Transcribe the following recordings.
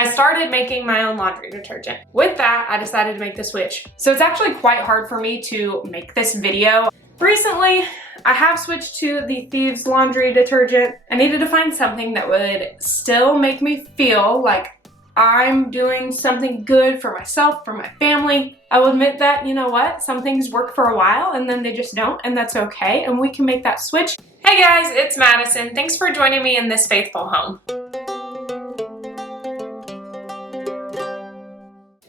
I started making my own laundry detergent. With that, I decided to make the switch. So it's actually quite hard for me to make this video. Recently, I have switched to the Thieves laundry detergent. I needed to find something that would still make me feel like I'm doing something good for myself, for my family. I will admit that, you know what, some things work for a while and then they just don't, and that's okay, and we can make that switch. Hey guys, it's Madison. Thanks for joining me in this faithful home.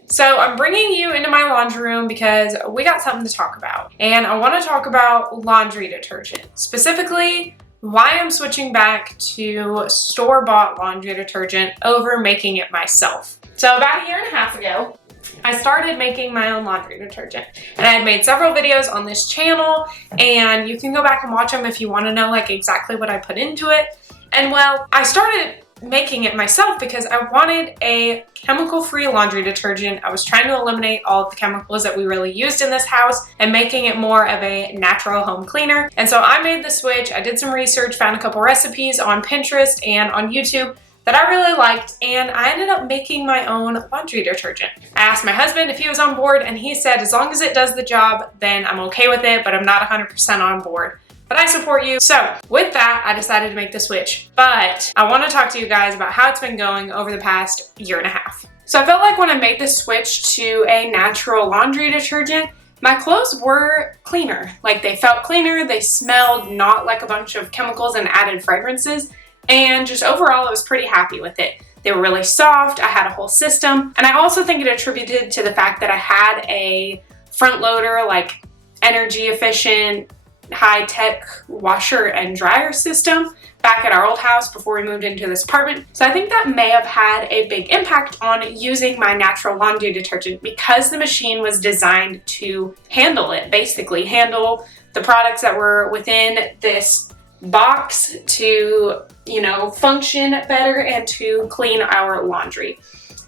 So I'm bringing you into my laundry room because we got something to talk about. And I want to talk about laundry detergent. Specifically, why I'm switching back to store-bought laundry detergent over making it myself. So about 1.5 years ago, I started making my own laundry detergent. And I had made several videos on this channel, and you can go back and watch them if you want to know like exactly what I put into it. And well, I started making it myself because I wanted a chemical-free laundry detergent. I was trying to eliminate all of the chemicals that we really used in this house and making it more of a natural home cleaner. And so I made the switch. I did some research, found a couple recipes on Pinterest and on YouTube that I really liked, and I ended up making my own laundry detergent. I asked my husband if he was on board, and he said as long as it does the job, then I'm okay with it, but I'm not 100% on board. But I support you. So with that, I decided to make the switch. But I want to talk to you guys about how it's been going over the past 1.5 years. So I felt like when I made the switch to a natural laundry detergent, my clothes were cleaner. Like they felt cleaner, they smelled not like a bunch of chemicals and added fragrances, and just overall I was pretty happy with it. They were really soft, I had a whole system, and I also think it attributed to the fact that I had a front loader, like energy efficient, high-tech washer and dryer system back at our old house before we moved into this apartment. So I think that may have had a big impact on using my natural laundry detergent because the machine was designed to handle it, basically handle the products that were within this box to, you know, function better and to clean our laundry.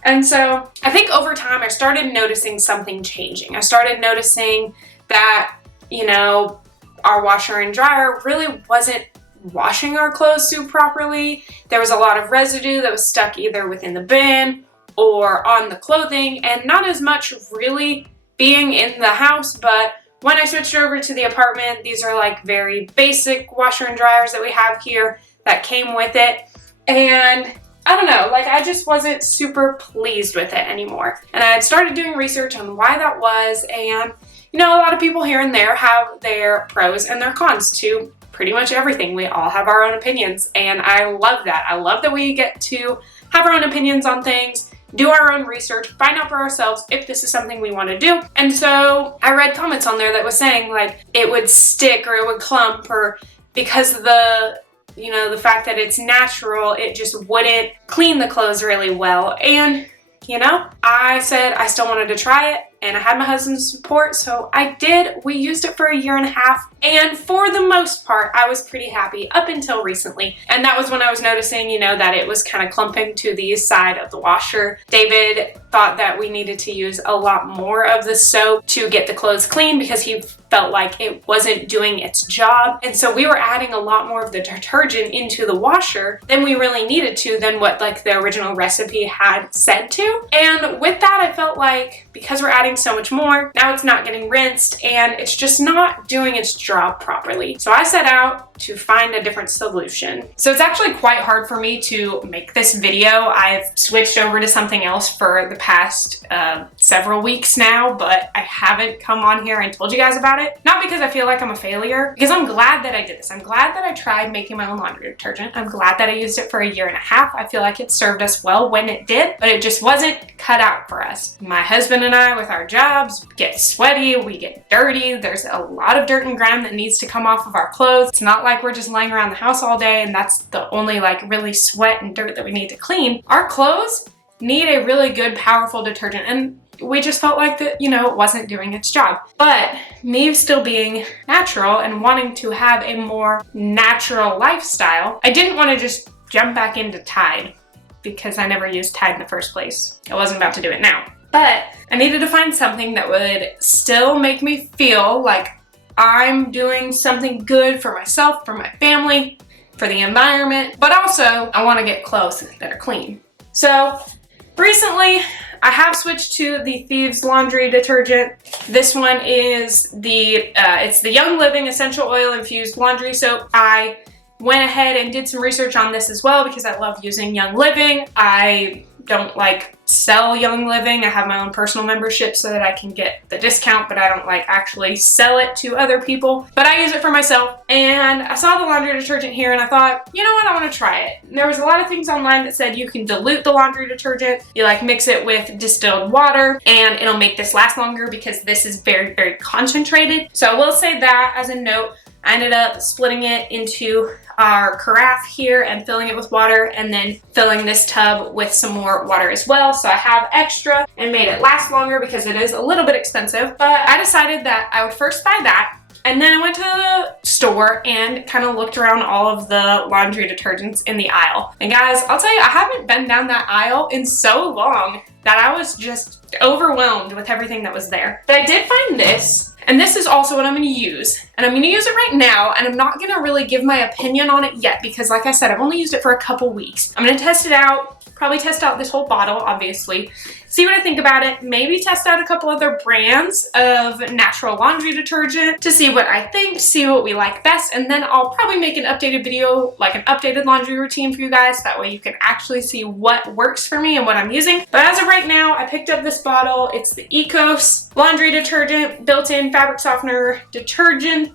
And so I think over time I started noticing something changing. I started noticing that, you know, our washer and dryer really wasn't washing our clothes super properly. There was a lot of residue that was stuck either within the bin or on the clothing, and not as much really being in the house. But when I switched over to the apartment, these are like very basic washer and dryers that we have here that came with it. And I don't know, like I just wasn't super pleased with it anymore. And I had started doing research on why that was, and you know, a lot of people here and there have their pros and their cons to pretty much everything. We all have our own opinions, and I love that. I love that we get to have our own opinions on things, do our own research, find out for ourselves if this is something we want to do. And so I read comments on there that was saying like it would stick or it would clump, or because of the, you know, the fact that it's natural, it just wouldn't clean the clothes really well. And you know, I said I still wanted to try it, and I had my husband's support, so I did. We used it for 1.5 years, and for the most part, I was pretty happy up until recently. And that was when I was noticing, you know, that it was kind of clumping to the side of the washer. David thought that we needed to use a lot more of the soap to get the clothes clean because he felt like it wasn't doing its job. And so we were adding a lot more of the detergent into the washer than we really needed to, than what like the original recipe had said to. And with that, I felt like because we're adding so much more, now it's not getting rinsed and it's just not doing its job properly. So I set out to find a different solution. So it's actually quite hard for me to make this video. I've switched over to something else for the past several weeks now, but I haven't come on here and told you guys about it. Not because I feel like I'm a failure, because I'm glad that I did this. I'm glad that I tried making my own laundry detergent. I'm glad that I used it for 1.5 years. I feel like it served us well when it did, but it just wasn't cut out for us. My husband and I, with our jobs, get sweaty, we get dirty. There's a lot of dirt and grime that needs to come off of our clothes. It's not like we're just laying around the house all day and that's the only like really sweat and dirt that we need to clean. Our clothes need a really good, powerful detergent, and we just felt like that, you know, it wasn't doing its job. But me still being natural and wanting to have a more natural lifestyle, I didn't want to just jump back into Tide because I never used Tide in the first place. I wasn't about to do it now. But I needed to find something that would still make me feel like I'm doing something good for myself, for my family, for the environment, but also I want to get clothes that are clean. So Recently, I have switched to the 𝐸ₐ𝐴 laundry detergent. This one is it's the Young Living Essential Oil Infused Laundry Soap. I went ahead and did some research on this as well because I love using Young Living. I don't sell Young Living. I have my own personal membership so that I can get the discount, but I don't actually sell it to other people. But I use it for myself, and I saw the laundry detergent here and I thought, you know what, I want to try it. There was a lot of things online that said you can dilute the laundry detergent. You mix it with distilled water and it'll make this last longer because this is very, very concentrated. So I will say that as a note. I ended up splitting it into our carafe here and filling it with water, and then filling this tub with some more water as well. So I have extra and made it last longer because it is a little bit expensive. But I decided that I would first buy that, and then I went to the store and kind of looked around all of the laundry detergents in the aisle. And guys, I'll tell you, I haven't been down that aisle in so long that I was just overwhelmed with everything that was there. But I did find this. And this is also what I'm going to use. And I'm going to use it right now, and I'm not going to really give my opinion on it yet because, like I said, I've only used it for a couple weeks. I'm going to test it out, probably test out this whole bottle, obviously, see what I think about it, maybe test out a couple other brands of natural laundry detergent to see what I think, see what we like best, and then I'll probably make an updated video, an updated laundry routine for you guys. That way you can actually see what works for me and what I'm using. But as of right now, I picked up this bottle. It's the 𝐸𝐴 laundry detergent, built-in fabric softener detergent.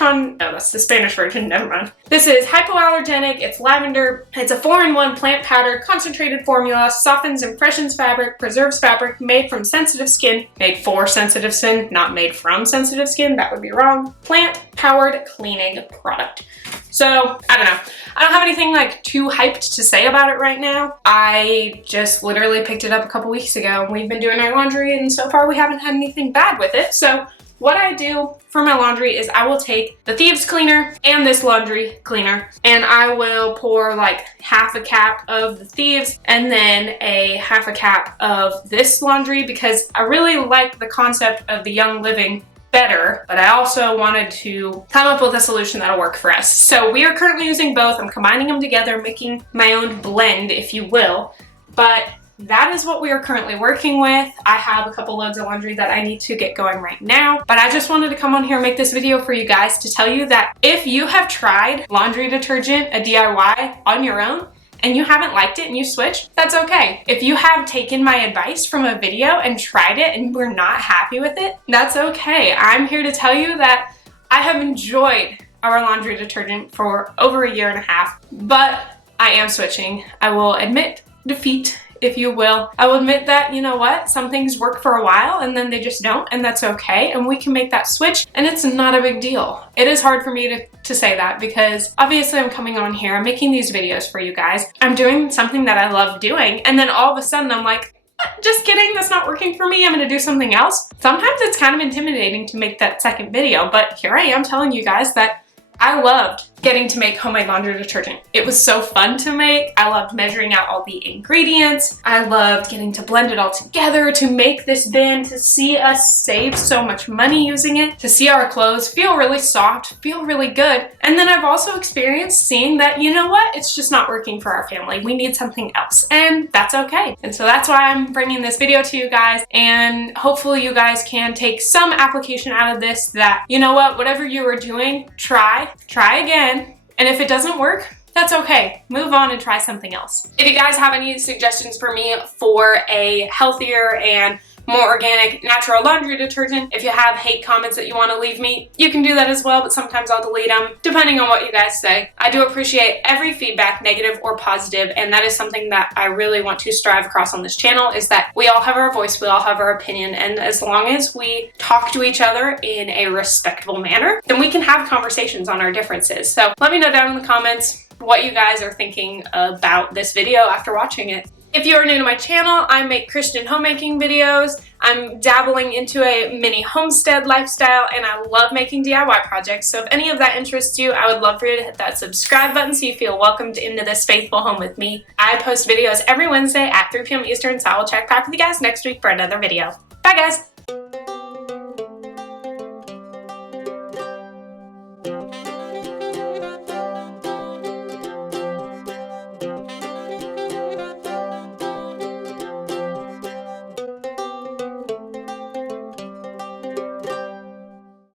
Oh, that's the Spanish version, never mind. This is hypoallergenic, it's lavender, it's a 4-in-1 plant powder, concentrated formula, softens and freshens fabric, preserves fabric, made from sensitive skin, made for sensitive skin, not made from sensitive skin, that would be wrong. Plant-powered cleaning product. So, I don't know. I don't have anything too hyped to say about it right now. I just literally picked it up a couple weeks ago. We've been doing our laundry and so far we haven't had anything bad with it. So, what I do for my laundry is I will take the 𝐸ₐ𝐴 cleaner and this laundry cleaner, and I will pour half a cap of the 𝐸ₐ𝐴 and then a half a cap of this laundry because I really like the concept of the Young Living better, but I also wanted to come up with a solution that'll work for us. So we are currently using both. I'm combining them together, making my own blend, if you will, but that is what we are currently working with. I have a couple loads of laundry that I need to get going right now, but I just wanted to come on here and make this video for you guys to tell you that if you have tried laundry detergent, a DIY on your own, and you haven't liked it and you switch, that's okay. If you have taken my advice from a video and tried it and were not happy with it, that's okay. I'm here to tell you that I have enjoyed our laundry detergent for over a year and a half, but I am switching. I will admit defeat, if you will. I will admit that, you know what, some things work for a while and then they just don't, and that's okay, and we can make that switch and it's not a big deal. It is hard for me to say that because obviously I'm coming on here, I'm making these videos for you guys, I'm doing something that I love doing, and then all of a sudden I'm like, just kidding, that's not working for me, I'm gonna do something else. Sometimes it's kind of intimidating to make that second video, but here I am telling you guys that I loved getting to make homemade laundry detergent. It was so fun to make. I loved measuring out all the ingredients. I loved getting to blend it all together to make this bin, to see us save so much money using it, to see our clothes feel really soft, feel really good. And then I've also experienced seeing that, you know what, it's just not working for our family. We need something else, and that's okay. And so that's why I'm bringing this video to you guys, and hopefully you guys can take some application out of this that, you know what, whatever you were doing, try again. And if it doesn't work, that's okay. Move on and try something else. If you guys have any suggestions for me for a healthier and more organic natural laundry detergent, if you have hate comments that you want to leave me, you can do that as well, but sometimes I'll delete them depending on what you guys say. I do appreciate every feedback, negative or positive, and that is something that I really want to strive across on this channel, is that we all have our voice, we all have our opinion, and as long as we talk to each other in a respectful manner, then we can have conversations on our differences. So let me know down in the comments what you guys are thinking about this video after watching it. If you are new to my channel, I make Christian homemaking videos. I'm dabbling into a mini homestead lifestyle, and I love making DIY projects. So if any of that interests you, I would love for you to hit that subscribe button so you feel welcomed into this faithful home with me. I post videos every Wednesday at 3 p.m. Eastern, so I will check back with you guys next week for another video. Bye guys!